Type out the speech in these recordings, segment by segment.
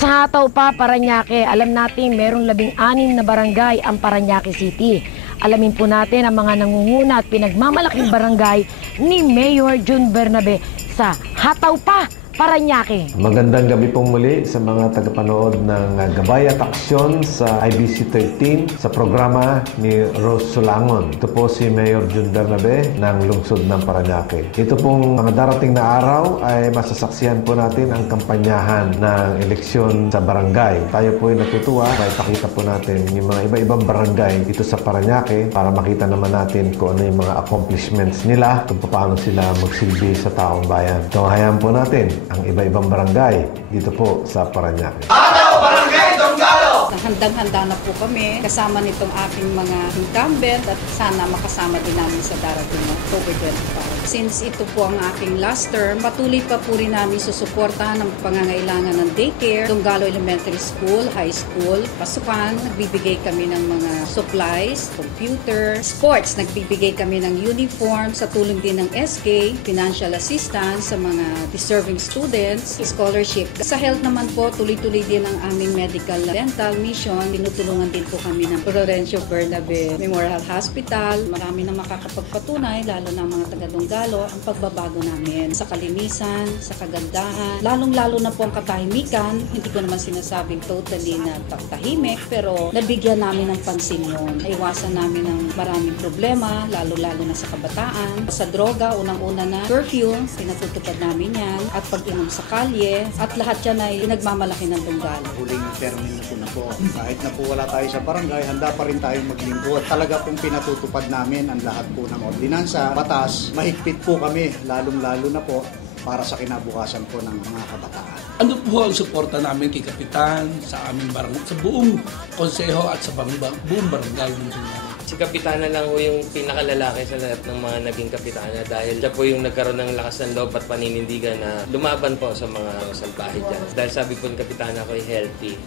Sa Hataw pa, Parañaque, alam natin merong 16 na barangay ang Parañaque City. Alamin po natin ang mga nangunguna at pinagmamalaking barangay ni Mayor June Bernabe sa Hataw pa, Parañaque. Magandang gabi pong muli sa mga tagapanood ng Gabay at Aksyon sa IBC 13 sa programa ni Rose Solangon. Ito po si Mayor June Bernabe ng Lungsod ng Parañaque. Ito pong mga darating na araw ay masasaksihan po natin ang kampanyahan ng eleksyon sa barangay. Tayo po ay natutuwa ay pakita po natin yung mga iba-ibang barangay dito sa Parañaque para makita naman natin kung ano yung mga accomplishments nila kung paano sila magsilbi sa taong bayan. So hayaan po natin ang iba-ibang barangay dito po sa Parañaque. Hataw Barangay Donggalo! Handang-handa na po kami kasama nitong aking mga incumbent at sana makasama din namin sa darating na October 25. Since ito po ang aking last term, patuloy pa po rin namin susuportahan ang pangangailangan ng daycare, Donggalo Elementary School, High School, pasukan, nagbibigay kami ng mga supplies, computer, sports, nagbibigay kami ng uniform, sa tulong din ng SK, financial assistance sa mga deserving students, scholarship. Sa health naman po, tuloy-tuloy din ang aming medical dental mission. Tinutulungan din po kami ng Florencio Bernabe Memorial Hospital. Marami na makakapagpatunay, lalo na mga taga-Donggalo, ang pagbabago namin sa kalinisan, sa kagandahan, lalong-lalo na po ang katahimikan. Hindi ko naman sinasabing totally na tahimik, pero nabigyan namin ng pansin yun. Naiwasan namin ng maraming problema, lalo-lalo na sa kabataan. Sa droga, unang-una na curfew, pinatutupad namin yan, at pag-inom sa kalye, at lahat yan ay pinagmamalaki ng Donggalo. Huling termino ko na po. Kahit na po wala tayo sa barangay, handa pa rin tayong maglingkod. Talaga pong pinatutupad namin ang lahat po ng ordinansa, batas. Mahigpit po kami, lalong-lalo na po para sa kinabukasan po ng mga kabataan. Ano po ang suporta namin kay Kapitan, sa aming barangay, sa buong konseho at sa buong barangay ng Donggalo? Si Kapitana lang po yung pinakalalaki sa lahat ng mga naging kapitana dahil siya po yung nagkaroon ng lakas ng loob at paninindigan na lumaban po sa mga salbahe dyan. Dahil sabi po ng Kapitana ko ay healthy.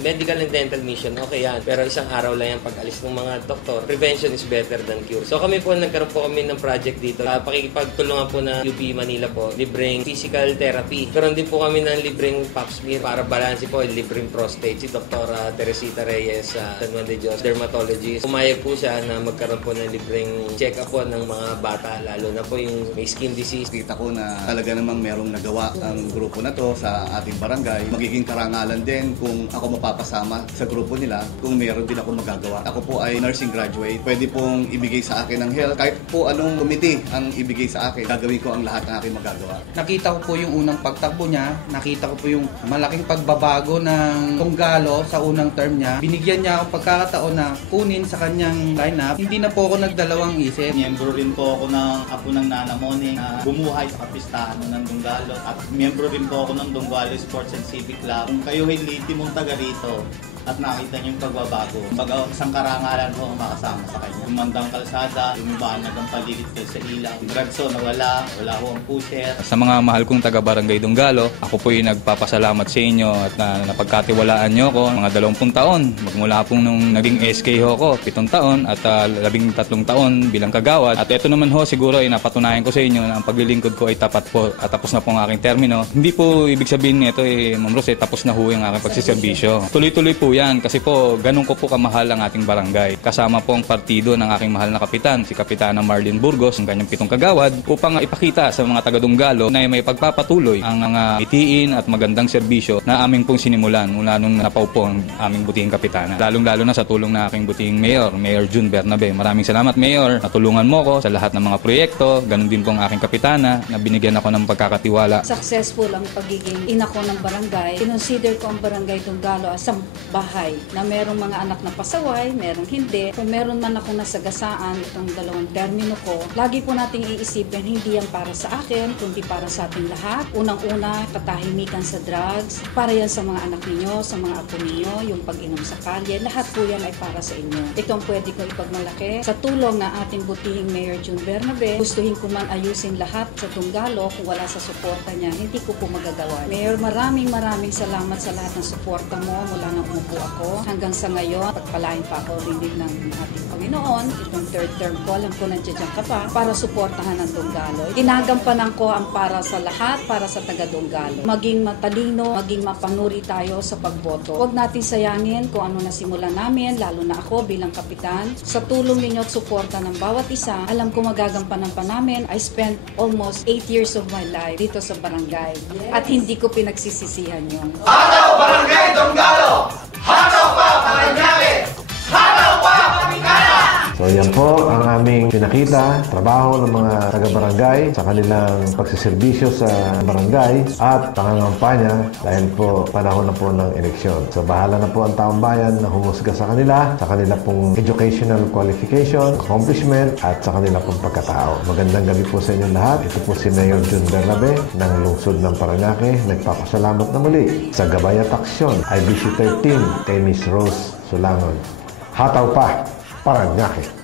Medical and dental mission, okay yan. Pero isang araw lang yan pag-alis ng mga doktor. Prevention is better than cure. So kami po, nagkaroon po kami ng project dito. Pakikipagtulungan po na UP Manila po, libreng physical therapy. Karoon din po kami ng libreng pap smear para balanse po, libreng prostate. Si Dr. Teresita Reyes, San Juan de Dios, dermatologist. Pumayag po siya na magkaroon po ng libreng check-up po ng mga bata, lalo na po yung may skin disease. Kita ko na talaga namang merong nagawa ang grupo na to sa ating barangay. Magiging karangalan din kung ako mapapasama sa grupo nila kung meron din ako magagawa. Ako po ay nursing graduate. Pwede pong ibigay sa akin ng health. Kahit po anong committee ang ibigay sa akin, gagawin ko ang lahat ng aking magagawa. Nakita ko po yung unang pagtakbo niya. Nakita ko po yung malaking pagbabago ng Donggalo sa unang term niya. Binigyan niya ako pagkakataon na kunin sa kanyang lineup. Hindi na po ako nagdalawang isip. Miyembro rin po ako ng Apo ng Nana Moning na bumuhay sa kapistahan ng Donggalo. At miyembro rin po ako ng Donggalo Sports and Civic Club. Kung kayo ay litimong taga rito at nakita niyo yung pagbabago, isang karangalan ho makasama sa kanya. Yung mandang kalsada, lumibanag ang paligid kayo sa ilaw. Yung dragso na wala ho ang pusher. Sa mga mahal kong taga-barangay Donggalo, ako po yung nagpapasalamat sa inyo at napagkatiwalaan nyo ako mga 20 taon. Magmula pong nung naging SK ho ako, 7 taon at 13 taon bilang kagawad. At ito naman ho siguro ay napatunayan ko sa inyo na ang paglilingkod ko ay tapat po at tapos na po ang aking termino. Hindi po ibig sabihin nito Ma'am Rose, tapos na ho yung aking pagsiservisyo. Tuloy-tuloy po yan kasi po ganun ko po kamahal ang ating barangay. Kasama po ang partido ng aking mahal na kapitan, si Kapitana Marlene Burgos, ang kanyang 7 kagawad, upang ipakita sa mga taga-Donggalo na may pagpapatuloy ang mga itiin at magandang serbisyo na aming pong sinimulan mula nung napaupo ang aming butihing kapitana. Lalong-lalo na sa tulong na aking butihing Mayor June Bernabe. Maraming salamat, Mayor. Natulungan mo ko sa lahat ng mga proyekto. Ganun din po ang aking kapitana na binigyan ako ng pagkakatiwala. Successful ang pagiging ina ko ng barangay. Kinonsider ko ang barangay Donggalo as isang bahay na merong mga anak na pasaway, merong hindi. Kung meron man akong nasagasaan itong 2 termino ko, lagi po nating iisipin, hindi yan para sa akin, kundi para sa ating lahat. Unang-una, katahimikan sa drugs. Para yan sa mga anak ninyo, sa mga apo ninyo, yung pag-inom sa kalye. Lahat po yan ay para sa inyo. Ito ang pwede ko ipagmalaki. Sa tulong na ating butihing Mayor June Bernabe, gustuhin ko man ayusin lahat sa Donggalo. Kung wala sa suporta niya, hindi ko po magagawa. Mayor, maraming salamat sa lahat ng suporta mo mula nang umupo po ako. Hanggang sa ngayon, pagpalain pa ako dinig ng ating Panginoon. Itong third term ko, alam ko nandiyan ka pa para suportahan ang Donggalo. Ginagampanan ko ang para sa lahat, para sa taga Donggalo. Maging matalino, maging mapanuri tayo sa pagboto. Huwag natin sayangin kung ano nasimulan namin, lalo na ako bilang kapitan. Sa tulong ninyo at suporta ng bawat isa, alam ko magagampanan pa namin. I spent almost 8 years of my life dito sa barangay. At hindi ko pinagsisisihan yun. Hataw Barangay Donggalo! Hataw pa Paranaque! Hataw pa Kapitana! So yan po ang aming pinakita, trabaho ng mga taga-barangay sa kanilang pagsiservisyo sa barangay at pangangampanya dahil po panahon na po ng eleksyon. So bahala na po ang taong bayan na humusga sa kanila pong educational qualification, accomplishment at sa kanila pong pagkatao. Magandang gabi po sa inyong lahat. Ito po si Mayor Jun Bernabe ng lungsod ng Paranaque. Nagpapasalamat na muli sa Gabay at Aksyon IBC 13 kay Miss Rose Solangon. Hataw pa! Paranaque.